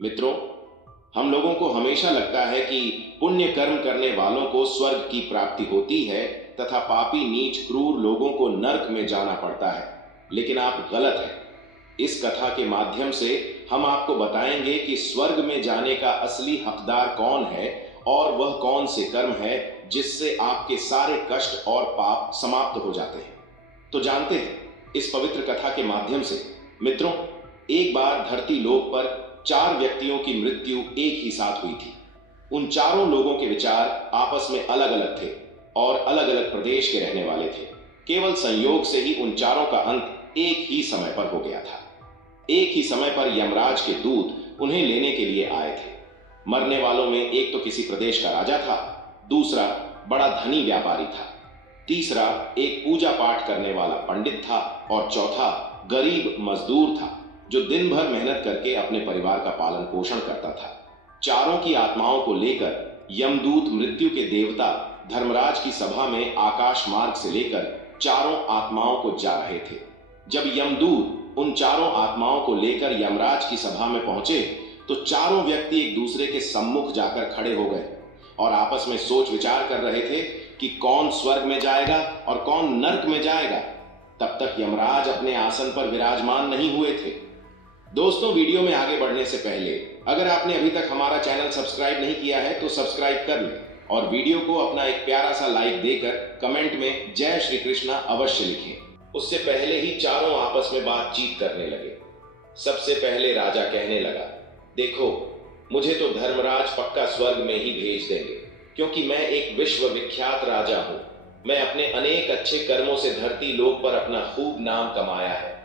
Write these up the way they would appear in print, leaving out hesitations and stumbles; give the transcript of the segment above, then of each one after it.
मित्रों, हम लोगों को हमेशा लगता है कि पुण्य कर्म करने वालों को स्वर्ग की प्राप्ति होती है तथा पापी नीच क्रूर लोगों को नरक में जाना पड़ता है, लेकिन आप गलत हैं। इस कथा के माध्यम से हम आपको बताएंगे कि स्वर्ग में जाने का असली हकदार कौन है और वह कौन से कर्म है जिससे आपके सारे कष्ट और पाप समाप्त हो जाते हैं। तो जानते हैं इस पवित्र कथा के माध्यम से। मित्रों, एक बार धरती लोक पर 4 व्यक्तियों की मृत्यु एक ही साथ हुई थी। उन चारों लोगों के विचार आपस में अलग अलग थे और अलग अलग प्रदेश के रहने वाले थे। केवल संयोग से ही उन चारों का अंत एक ही समय पर हो गया था। एक ही समय पर यमराज के दूत उन्हें लेने के लिए आए थे। मरने वालों में एक तो किसी प्रदेश का राजा था, दूसरा बड़ा धनी व्यापारी था, तीसरा एक पूजा पाठ करने वाला पंडित था और चौथा गरीब मजदूर था जो दिन भर मेहनत करके अपने परिवार का पालन पोषण करता था। चारों की आत्माओं को लेकर यमदूत मृत्यु के देवता धर्मराज की सभा में आकाश मार्ग से लेकर चारों आत्माओं को जा रहे थे। जब यमदूत उन चारों आत्माओं को लेकर यमराज की सभा में पहुंचे तो चारों व्यक्ति एक दूसरे के सम्मुख जाकर खड़े हो गए और आपस में सोच विचार कर रहे थे कि कौन स्वर्ग में जाएगा और कौन नरक में जाएगा। तब तक यमराज अपने आसन पर विराजमान नहीं हुए थे। दोस्तों, वीडियो में आगे बढ़ने से पहले अगर आपने अभी तक हमारा चैनल सब्सक्राइब नहीं किया है तो सब्सक्राइब कर लें और वीडियो को अपना एक प्यारा सा लाइक देकर कमेंट में जय श्री कृष्णा अवश्य लिखें। उससे पहले ही चारों आपस में बातचीत करने लगे। सबसे पहले राजा कहने लगा, देखो, मुझे तो धर्मराज पक्का स्वर्ग में ही भेज देंगे, क्योंकि मैं एक विश्व विख्यात राजा हूं। मैं अपने अनेक अच्छे कर्मों से धरती लोक पर अपना खूब नाम कमाया है।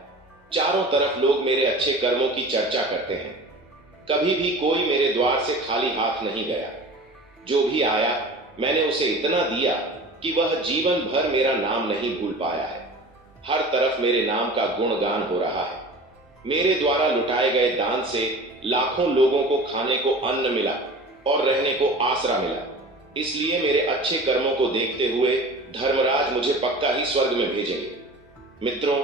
चारों तरफ लोग मेरे अच्छे कर्मों की चर्चा करते हैं। कभी भी कोई मेरे द्वार से खाली हाथ नहीं गया। जो भी आया मैंने उसे इतना दिया कि वह जीवन भर मेरा नाम नहीं भूल पाया है। हर तरफ मेरे नाम का गुणगान हो रहा है। मेरे द्वारा लुटाए गए दान से लाखों लोगों को खाने को अन्न मिला और रहने को आसरा मिला। इसलिए मेरे अच्छे कर्मों को देखते हुए धर्मराज मुझे पक्का ही स्वर्ग में भेजेंगे। मित्रों,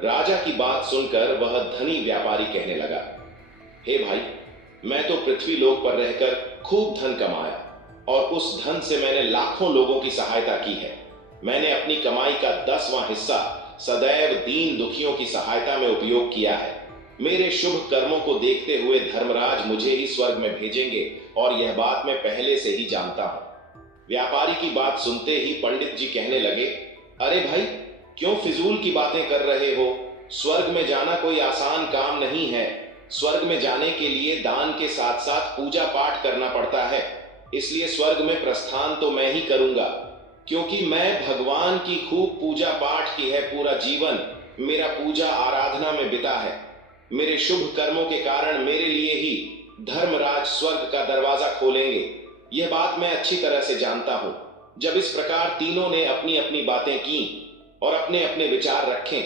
राजा की बात सुनकर वह धनी व्यापारी कहने लगा, हे भाई, मैं तो पृथ्वी लोक पर रहकर खूब धन कमाया और उस धन से मैंने लाखों लोगों की सहायता की है। मैंने अपनी कमाई का 10वां हिस्सा सदैव दीन दुखियों की सहायता में उपयोग किया है। मेरे शुभ कर्मों को देखते हुए धर्मराज मुझे ही स्वर्ग में भेजेंगे और यह बात मैं पहले से ही जानता हूं। व्यापारी की बात सुनते ही पंडित जी कहने लगे, अरे भाई, क्यों फिजूल की बातें कर रहे हो? स्वर्ग में जाना कोई आसान काम नहीं है। स्वर्ग में जाने के लिए दान के साथ साथ पूजा पाठ करना पड़ता है। इसलिए स्वर्ग में प्रस्थान तो मैं ही करूंगा, क्योंकि मैं भगवान की खूब पूजा पाठ की है। पूरा जीवन मेरा पूजा आराधना में बिता है। मेरे शुभ कर्मों के कारण मेरे लिए ही धर्मराज स्वर्ग का दरवाजा खोलेंगे। यह बात मैं अच्छी तरह से जानता हूं। जब इस प्रकार तीनों ने अपनी अपनी बातें की और अपने अपने विचार रखे,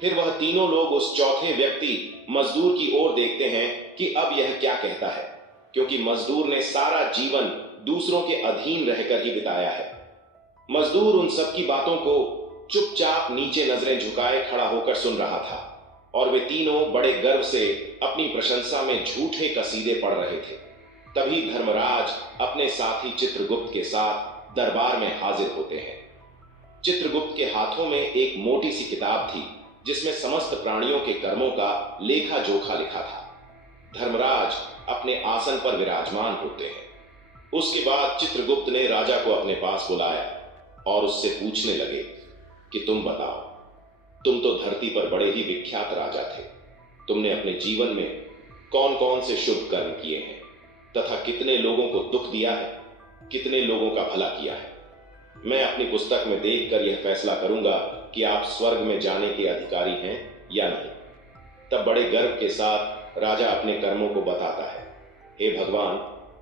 फिर वह तीनों लोग उस चौथे व्यक्ति मजदूर की ओर देखते हैं कि अब यह क्या कहता है, क्योंकि मजदूर ने सारा जीवन दूसरों के अधीन रहकर ही बिताया है। मजदूर उन सब की बातों को चुपचाप नीचे नजरें झुकाए खड़ा होकर सुन रहा था और वे तीनों बड़े गर्व से अपनी प्रशंसा में झूठे कसीदे पढ़ रहे थे। तभी धर्मराज अपने साथी चित्रगुप्त के साथ दरबार में हाजिर होते हैं। चित्रगुप्त के हाथों में एक मोटी सी किताब थी जिसमें समस्त प्राणियों के कर्मों का लेखा जोखा लिखा था। धर्मराज अपने आसन पर विराजमान होते हैं। उसके बाद चित्रगुप्त ने राजा को अपने पास बुलाया और उससे पूछने लगे कि तुम बताओ, तुम तो धरती पर बड़े ही विख्यात राजा थे। तुमने अपने जीवन में कौन कौन से शुभ कर्म किए हैं तथा कितने लोगों को दुख दिया है, कितने लोगों का भला किया है? मैं अपनी पुस्तक में देखकर यह फैसला करूंगा कि आप स्वर्ग में जाने के अधिकारी हैं या नहीं। तब बड़े गर्व के साथ राजा अपने कर्मों को बताता है, हे भगवान,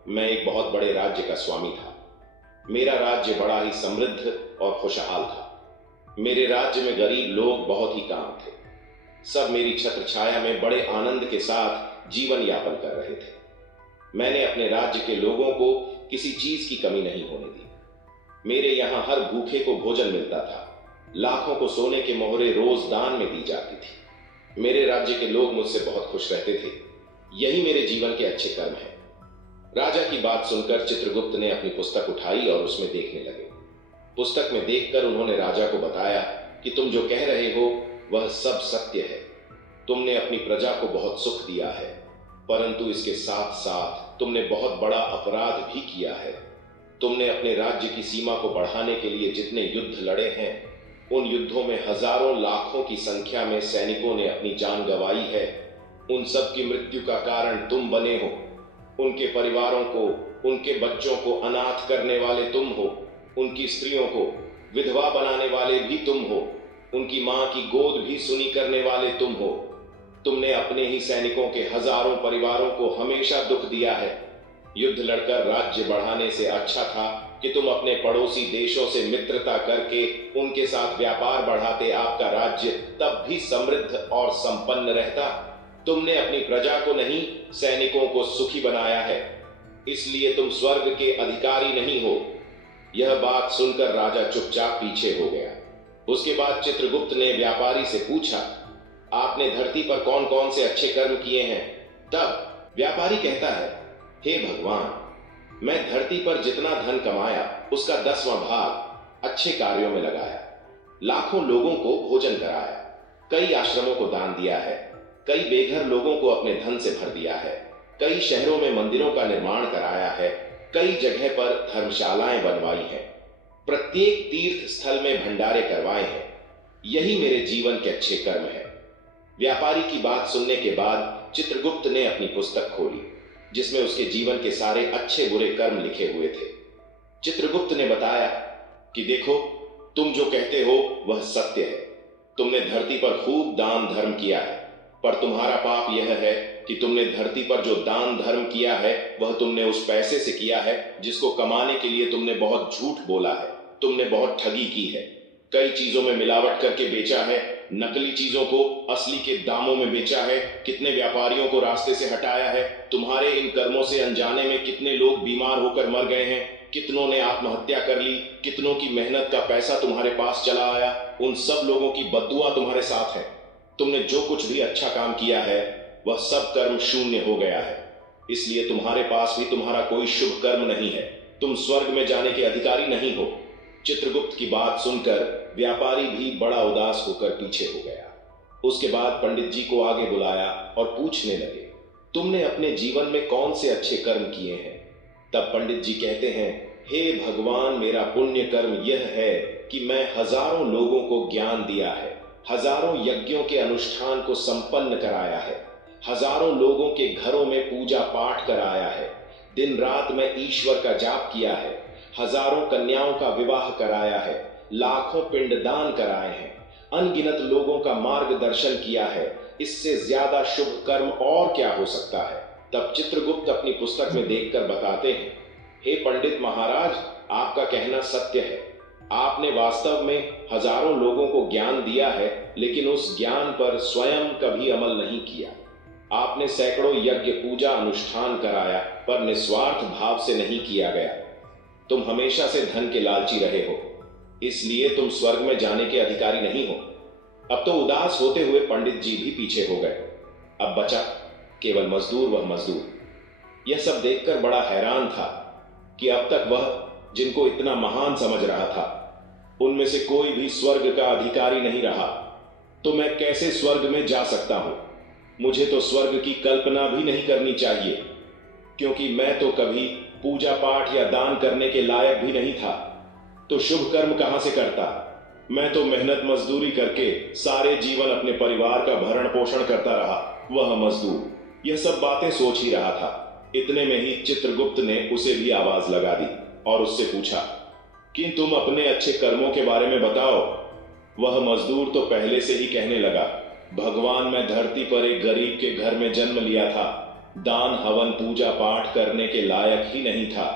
मैं एक बहुत बड़े राज्य का स्वामी था। मेरा राज्य बड़ा ही समृद्ध और खुशहाल था। मेरे राज्य में गरीब लोग बहुत ही काम थे। सब मेरी छत्र छाया में बड़े आनंद के साथ जीवन यापन कर रहे थे। मैंने अपने राज्य के लोगों को किसी चीज की कमी नहीं होने दी। मेरे यहां हर भूखे को भोजन मिलता था। लाखों को सोने के मोहरे रोज दान में दी जाती थी। मेरे राज्य के लोग मुझसे बहुत खुश रहते थे। यही मेरे जीवन के अच्छे कर्म हैं। राजा की बात सुनकर चित्रगुप्त ने अपनी पुस्तक उठाई और उसमें देखने लगे। पुस्तक में देखकर उन्होंने राजा को बताया कि तुम जो कह रहे हो वह सब सत्य है। तुमने अपनी प्रजा को बहुत सुख दिया है, परंतु इसके साथ साथ तुमने बहुत बड़ा अपराध भी किया है। तुमने अपने राज्य की सीमा को बढ़ाने के लिए जितने युद्ध लड़े हैं, उन युद्धों में हजारों लाखों की संख्या में सैनिकों ने अपनी जान गंवाई है। उन सब की मृत्यु का कारण तुम बने हो। उनके परिवारों को, उनके बच्चों को अनाथ करने वाले तुम हो। उनकी स्त्रियों को विधवा बनाने वाले भी तुम हो। उनकी मां की गोद भी सुनी करने वाले तुम हो। तुमने अपने ही सैनिकों के हजारों परिवारों को हमेशा दुख दिया है। युद्ध लड़कर राज्य बढ़ाने से अच्छा था कि तुम अपने पड़ोसी देशों से मित्रता करके उनके साथ व्यापार बढ़ाते, आपका राज्य तब भी समृद्ध और संपन्न रहता। तुमने अपनी प्रजा को नहीं, सैनिकों को सुखी बनाया है, इसलिए तुम स्वर्ग के अधिकारी नहीं हो। यह बात सुनकर राजा चुपचाप पीछे हो गया। उसके बाद चित्रगुप्त ने व्यापारी से पूछा, आपने धरती पर कौन कौन से अच्छे कर्म किए हैं? तब व्यापारी कहता है, हे भगवान, मैं धरती पर जितना धन कमाया उसका 10वां भाग अच्छे कार्यों में लगाया। लाखों लोगों को भोजन कराया, कई आश्रमों को दान दिया है, कई बेघर लोगों को अपने धन से भर दिया है, कई शहरों में मंदिरों का निर्माण कराया है, कई जगह पर धर्मशालाएं बनवाई हैं, प्रत्येक तीर्थ स्थल में भंडारे करवाए हैं। यही मेरे जीवन के अच्छे कर्म हैं। व्यापारी की बात सुनने के बाद चित्रगुप्त ने अपनी पुस्तक खोली, जिसमें उसके जीवन के सारे अच्छे बुरे कर्म लिखे हुए थे। चित्रगुप्त ने बताया कि देखो, तुम जो कहते हो वह सत्य है। तुमने धरती पर खूब दान धर्म किया है, पर तुम्हारा पाप यह है कि तुमने धरती पर जो दान धर्म किया है वह तुमने उस पैसे से किया है जिसको कमाने के लिए तुमने बहुत झूठ बोला है। तुमने बहुत ठगी की है, कई चीजों में मिलावट करके बेचा है, नकली चीजों को असली के दामों में बेचा है, कितने व्यापारियों को रास्ते से हटाया है। तुम्हारे इन कर्मों से अनजाने में कितने लोग बीमार होकर मर गए हैं, कितनों ने आत्महत्या कर ली, कितनों की मेहनत का पैसा तुम्हारे पास चला आया। उन सब लोगों की बद्दुआ तुम्हारे साथ है। तुमने जो कुछ भी अच्छा काम किया है वह सब कर्म शून्य हो गया है, इसलिए तुम्हारे पास भी तुम्हारा कोई शुभ कर्म नहीं है। तुम स्वर्ग में जाने के अधिकारी नहीं हो। चित्रगुप्त की बात सुनकर व्यापारी भी बड़ा उदास होकर पीछे हो गया। उसके बाद पंडित जी को आगे बुलाया और पूछने लगे, तुमने अपने जीवन में कौन से अच्छे कर्म किए हैं? तब पंडित जी कहते हैं, हे भगवान, मेरा पुण्य कर्म यह है कि मैं हजारों लोगों को ज्ञान दिया है, हजारों यज्ञों के अनुष्ठान को संपन्न कराया है, हजारों लोगों के घरों में पूजा पाठ कराया है, दिन रात में ईश्वर का जाप किया है, हजारों कन्याओं का विवाह कराया है, लाखों पिंडदान कराए हैं, अनगिनत लोगों का मार्गदर्शन किया है। इससे ज्यादा शुभ कर्म और क्या हो सकता है? तब चित्रगुप्त अपनी पुस्तक में देखकर बताते हैं, हे पंडित महाराज, आपका कहना सत्य है। आपने वास्तव में हजारों लोगों को ज्ञान दिया है, लेकिन उस ज्ञान पर स्वयं कभी अमल नहीं किया। आपने सैकड़ों यज्ञ पूजा अनुष्ठान कराया, पर निस्वार्थ भाव से नहीं किया गया। तुम हमेशा से धन के लालची रहे हो, इसलिए तुम स्वर्ग में जाने के अधिकारी नहीं हो। अब तो उदास होते हुए पंडित जी भी पीछे हो गए। अब बचा केवल मजदूर, वह मजदूर। यह सब देखकर बड़ा हैरान था कि अब तक वह जिनको इतना महान समझ रहा था, उनमें से कोई भी स्वर्ग का अधिकारी नहीं रहा। तो मैं कैसे स्वर्ग में जा सकता हूं? मुझे तो स्वर्ग की कल्पना भी नहीं करनी चाहिए, क्योंकि मैं तो कभी पूजा पाठ या दान करने के लायक भी नहीं था। तो शुभ कर्म कहां से करता? मैं तो मेहनत मजदूरी करके सारे जीवन अपने परिवार का भरण पोषण करता रहा, वह मजदूर। यह सब बातें सोच ही रहा था। इतने में ही चित्रगुप्त ने उसे भी आवाज लगा दी और उससे पूछा कि तुम अपने अच्छे कर्मों के बारे में बताओ। वह मजदूर तो पहले से ही कहने लगा, भगवान, मैं धरती पर एक गरीब के घर में जन्म लिया था, दान हवन पूजा पाठ करने के लायक ही नहीं था,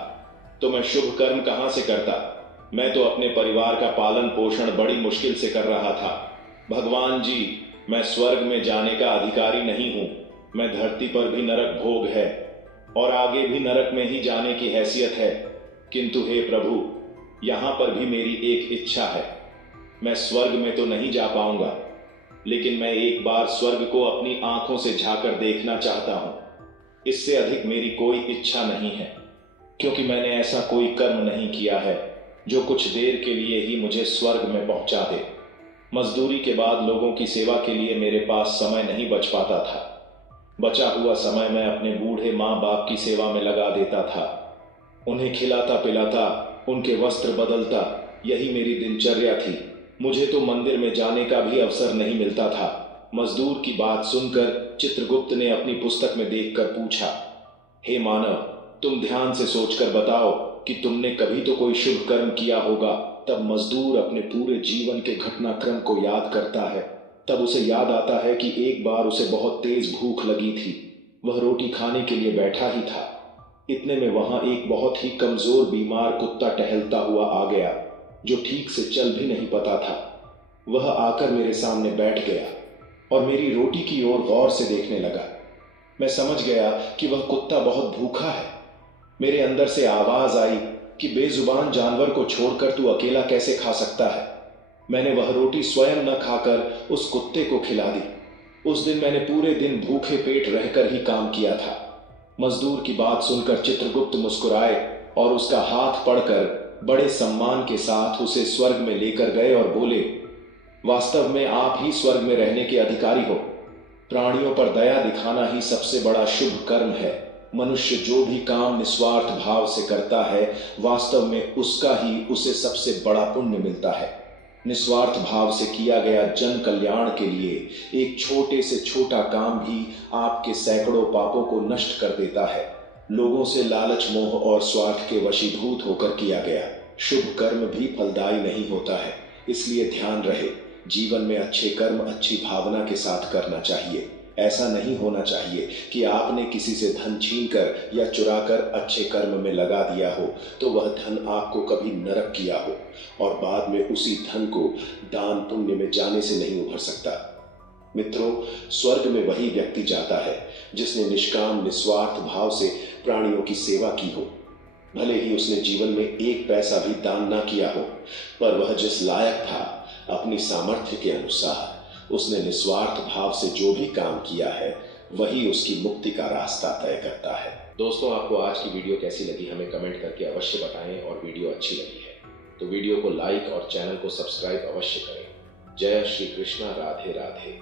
तो मैं शुभ कर्म कहां से करता? मैं तो अपने परिवार का पालन पोषण बड़ी मुश्किल से कर रहा था। भगवान जी, मैं स्वर्ग में जाने का अधिकारी नहीं हूं। मैं धरती पर भी नरक भोग है और आगे भी नरक में ही जाने की हैसियत है, किंतु हे प्रभु, यहां पर भी मेरी एक इच्छा है। मैं स्वर्ग में तो नहीं जा पाऊंगा, लेकिन मैं एक बार स्वर्ग को अपनी आंखों से झांकर देखना चाहता हूं। इससे अधिक मेरी कोई इच्छा नहीं है, क्योंकि मैंने ऐसा कोई कर्म नहीं किया है जो कुछ देर के लिए ही मुझे स्वर्ग में पहुंचा दे। मजदूरी के बाद लोगों की सेवा के लिए मेरे पास समय नहीं बच पाता था। बचा हुआ समय मैं अपने बूढ़े माँ बाप की सेवा में लगा देता था। उन्हें खिलाता पिलाता, उनके वस्त्र बदलता, यही मेरी दिनचर्या थी। मुझे तो मंदिर में जाने का भी अवसर नहीं मिलता था। मजदूर की बात सुनकर चित्रगुप्त ने अपनी पुस्तक में देखकर पूछा, हे मानव, तुम ध्यान से सोचकर बताओ कि तुमने कभी तो कोई शुभ कर्म किया होगा। तब मजदूर अपने पूरे जीवन के घटनाक्रम को याद करता है। तब उसे याद आता है कि एक बार उसे बहुत तेज भूख लगी थी। वह रोटी खाने के लिए बैठा ही था। इतने में वहां एक बहुत ही कमजोर बीमार कुत्ता टहलता हुआ आ गया, जो ठीक से चल भी नहीं पाता था। वह आकर मेरे सामने बैठ गया और मेरी रोटी की ओर गौर से देखने लगा। मैं समझ गया कि वह कुत्ता बहुत भूखा है। मेरे अंदर से आवाज आई कि बेजुबान जानवर को छोड़कर तू अकेला कैसे खा सकता है। मैंने वह रोटी स्वयं न खाकर उस कुत्ते को खिला दी। उस दिन मैंने पूरे दिन भूखे पेट रहकर ही काम किया था। मजदूर की बात सुनकर चित्रगुप्त मुस्कुराए और उसका हाथ पड़कर बड़े सम्मान के साथ उसे स्वर्ग में लेकर गए और बोले, वास्तव में आप ही स्वर्ग में रहने के अधिकारी हो। प्राणियों पर दया दिखाना ही सबसे बड़ा शुभ कर्म है। मनुष्य जो भी काम निस्वार्थ भाव से करता है, वास्तव में उसका ही उसे सबसे बड़ा पुण्य मिलता है। निस्वार्थ भाव से किया गया जन कल्याण के लिए एक छोटे से छोटा काम भी आपके सैकड़ों पापों को नष्ट कर देता है। लोगों से लालच, मोह और स्वार्थ के वशीभूत होकर किया गया शुभ कर्म भी फलदायी नहीं होता है। इसलिए ध्यान रहे, जीवन में अच्छे कर्म अच्छी भावना के साथ करना चाहिए। ऐसा नहीं होना चाहिए कि आपने किसी से धन छीनकर या चुराकर अच्छे कर्म में लगा दिया हो तो वह धन आपको कभी नरक किया हो और बाद में उसी धन को दान पुण्य में जाने से नहीं उभर सकता। मित्रों, स्वर्ग में वही व्यक्ति जाता है जिसने निष्काम निस्वार्थ भाव से प्राणियों की सेवा की हो। भले ही उसने जीवन में एक पैसा भी दान ना किया हो, पर वह जिस लायक था, अपनी सामर्थ्य के अनुसार उसने निस्वार्थ भाव से जो भी काम किया है, वही उसकी मुक्ति का रास्ता तय करता है। दोस्तों, आपको आज की वीडियो कैसी लगी हमें कमेंट करके अवश्य बताएं, और वीडियो अच्छी लगी है तो वीडियो को लाइक और चैनल को सब्सक्राइब अवश्य करें। जय श्री कृष्णा, राधे राधे।